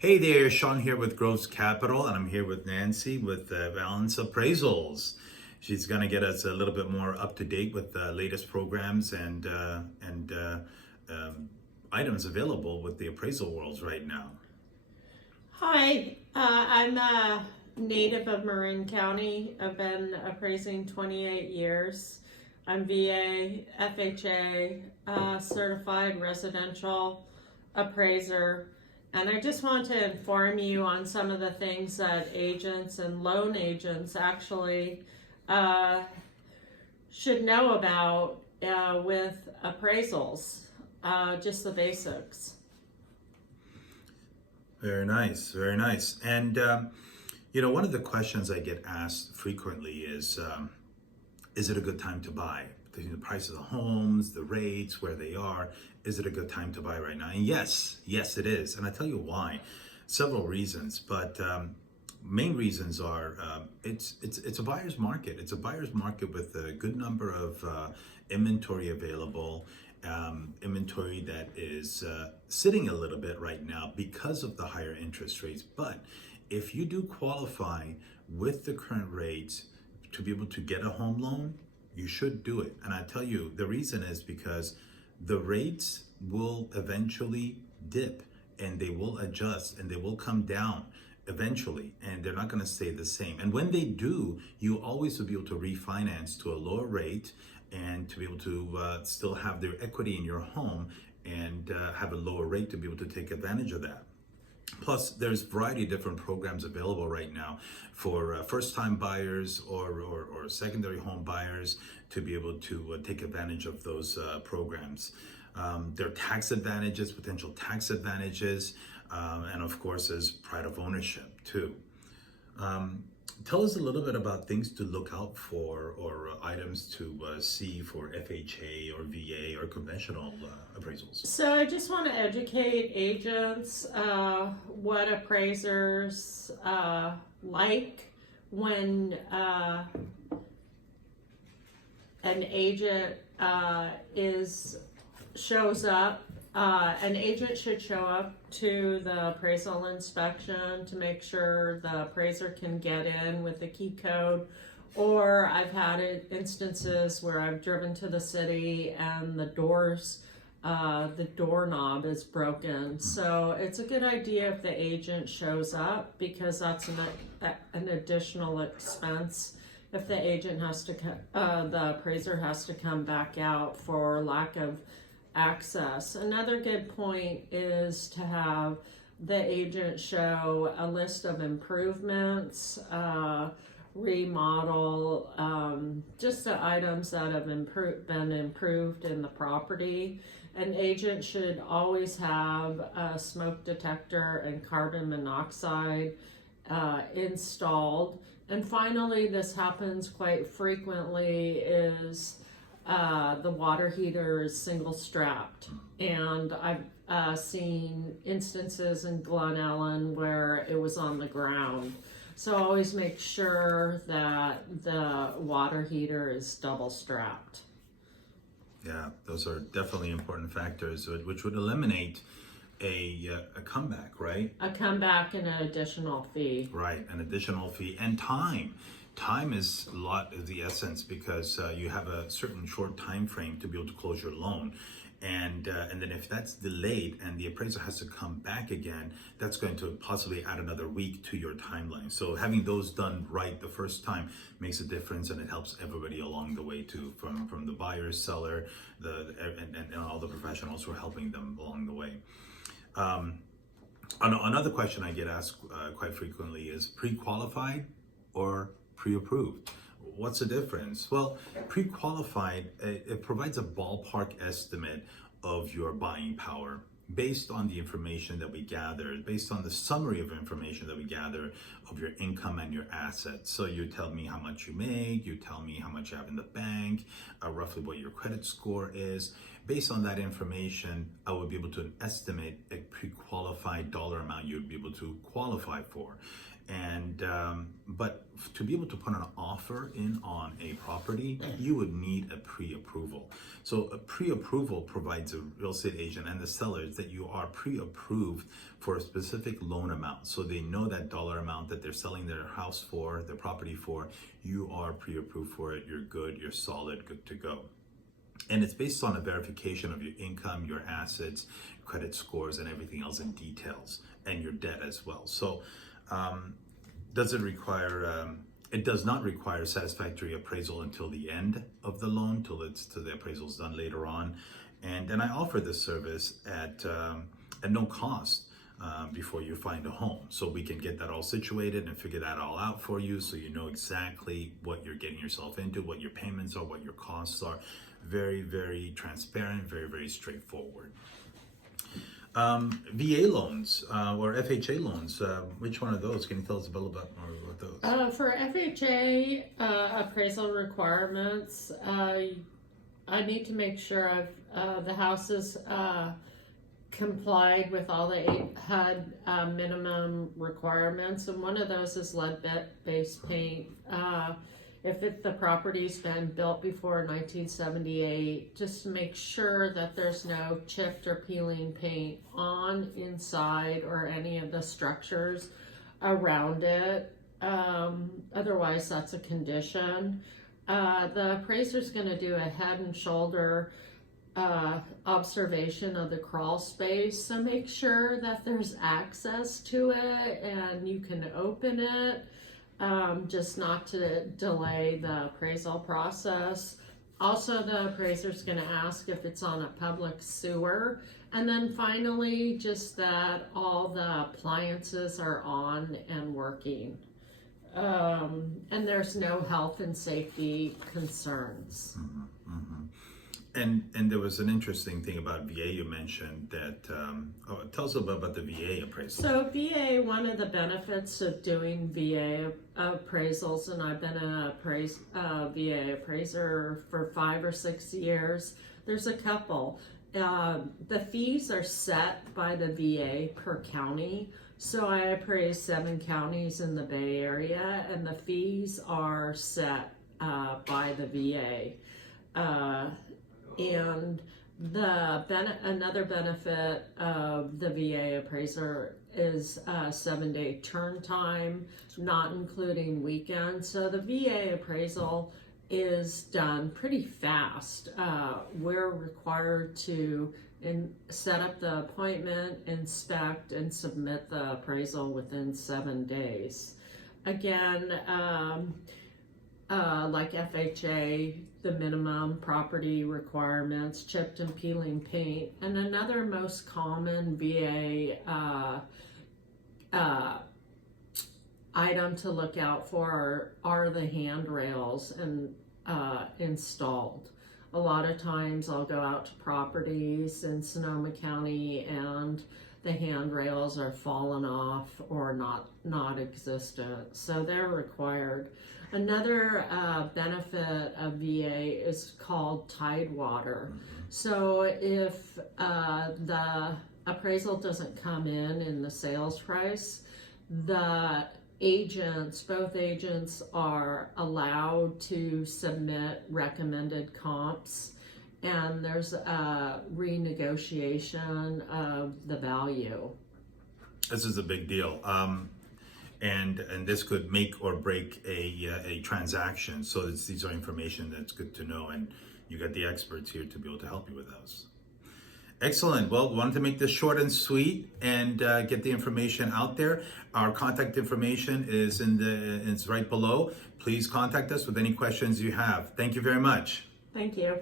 Hey there, Shawn here with Gross Capital, and I'm here with Nancy with Vallance Appraisals. She's going to get us a little bit more up to date with the latest programs and items available with the appraisal worlds right now. Hi, I'm a native of Marin County. I've been appraising 28 years. I'm VA, FHA, certified residential appraiser. And I just want to inform you on some of the things that agents and loan agents actually should know about with appraisals, just the basics. Very nice, very nice. And, one of the questions I get asked frequently is it a good time to buy? The price of the homes, the rates, where they are, is it a good time to buy right now? And yes, it is. And I tell you why. Several reasons, but main reasons are it's a buyer's market. It's a buyer's market with a good number of inventory available. Inventory that is sitting a little bit right now because of the higher interest rates. But if you do qualify with the current rates to be able to get a home loan, you should do it. And I tell you, the reason is because the rates will eventually dip and they will adjust and they will come down eventually, and they're not going to stay the same. And when they do, you always will be able to refinance to a lower rate and to be able to still have their equity in your home and have a lower rate to be able to take advantage of that. Plus, there's a variety of different programs available right now for first-time buyers or secondary home buyers to be able to take advantage of those programs. There are tax advantages, potential tax advantages, and of course, there's pride of ownership too. Tell us a little bit about things to look out for or items to see for FHA or VA or conventional appraisals. So I just want to educate agents what appraisers like when an agent shows up. An agent should show up to the appraisal inspection to make sure the appraiser can get in with the key code. Or I've had instances where I've driven to the city and the doorknob is broken. So it's a good idea if the agent shows up, because that's an additional expense if the agent has to, the appraiser has to come back out for lack of access. Another good point is to have the agent show a list of improvements, remodel, just the items that have been improved in the property. An agent should always have a smoke detector and carbon monoxide installed. And finally, this happens quite frequently, is the water heater is single strapped. And I've seen instances in Glen Ellen where it was on the ground. So always make sure that the water heater is double strapped. Yeah, those are definitely important factors, which would eliminate a comeback, right? A comeback and an additional fee. Right, an additional fee and time. Time is a lot of the essence, because you have a certain short time frame to be able to close your loan. And then if that's delayed and the appraiser has to come back again, that's going to possibly add another week to your timeline. So having those done right the first time makes a difference, and it helps everybody along the way too, from the buyer, seller, and all the professionals who are helping them along the way. Another question I get asked quite frequently is pre-qualified or pre-approved. What's the difference? Well, pre-qualified, it provides a ballpark estimate of your buying power based on the information that we gather, based on the summary of information that we gather of your income and your assets. So you tell me how much you make, you tell me how much you have in the bank, roughly what your credit score is. Based on that information, I would be able to estimate a pre-qualified qualified dollar amount you'd be able to qualify for. And but to be able to put an offer in on a property, you would need a pre-approval. So a pre-approval provides a real estate agent and the sellers that you are pre-approved for a specific loan amount. So they know that dollar amount that they're selling their house for, their property for, you are pre-approved for it, you're good, you're solid, good to go. And it's based on a verification of your income, your assets, credit scores, and everything else in details, and your debt as well. So does it require, it does not require satisfactory appraisal until the end of the loan, till the appraisal's done later on. And I offer this service at no cost before you find a home. So we can get that all situated and figure that all out for you, so you know exactly what you're getting yourself into, what your payments are, what your costs are. Very, very transparent, very, very straightforward. VA loans or FHA loans, which one of those? Can you tell us a little bit more about those? For FHA appraisal requirements, I need to make sure the house is complied with all the HUD minimum requirements, and one of those is lead-based paint. If the property's been built before 1978, just to make sure that there's no chipped or peeling paint on, inside, or any of the structures around it. Otherwise, that's a condition. The appraiser's going to do a head and shoulder observation of the crawl space, so make sure that there's access to it and you can open it. Just not to delay the appraisal process. Also, the appraiser's going to ask if it's on a public sewer. And then finally, just that all the appliances are on and working. And there's no health and safety concerns. Mm-hmm, mm-hmm. And there was an interesting thing about VA you mentioned that, tell us a little bit about the VA appraisal. So VA, one of the benefits of doing VA appraisals, and I've been a VA appraiser for 5 or 6 years, there's a couple. The fees are set by the VA per county. So I appraise 7 counties in the Bay Area, and the fees are set by the VA. And another benefit of the VA appraiser is 7-day turn time, not including weekends. So the VA appraisal is done pretty fast. We're required to set up the appointment, inspect, and submit the appraisal within 7 days. Again, like FHA, the minimum property requirements, chipped and peeling paint, and another most common VA item to look out for are the handrails and installed. A lot of times I'll go out to properties in Sonoma County and the handrails are fallen off or not existent, so they're required. Another benefit of VA is called tidewater. So if the appraisal doesn't come in the sales price, the both agents are allowed to submit recommended comps, and there's a renegotiation of the value. This is a big deal. And this could make or break a transaction. So these are information that's good to know, and you got the experts here to be able to help you with those. Excellent. Well, we wanted to make this short and sweet and get the information out there. Our contact information is it's right below. Please contact us with any questions you have. Thank you very much. Thank you.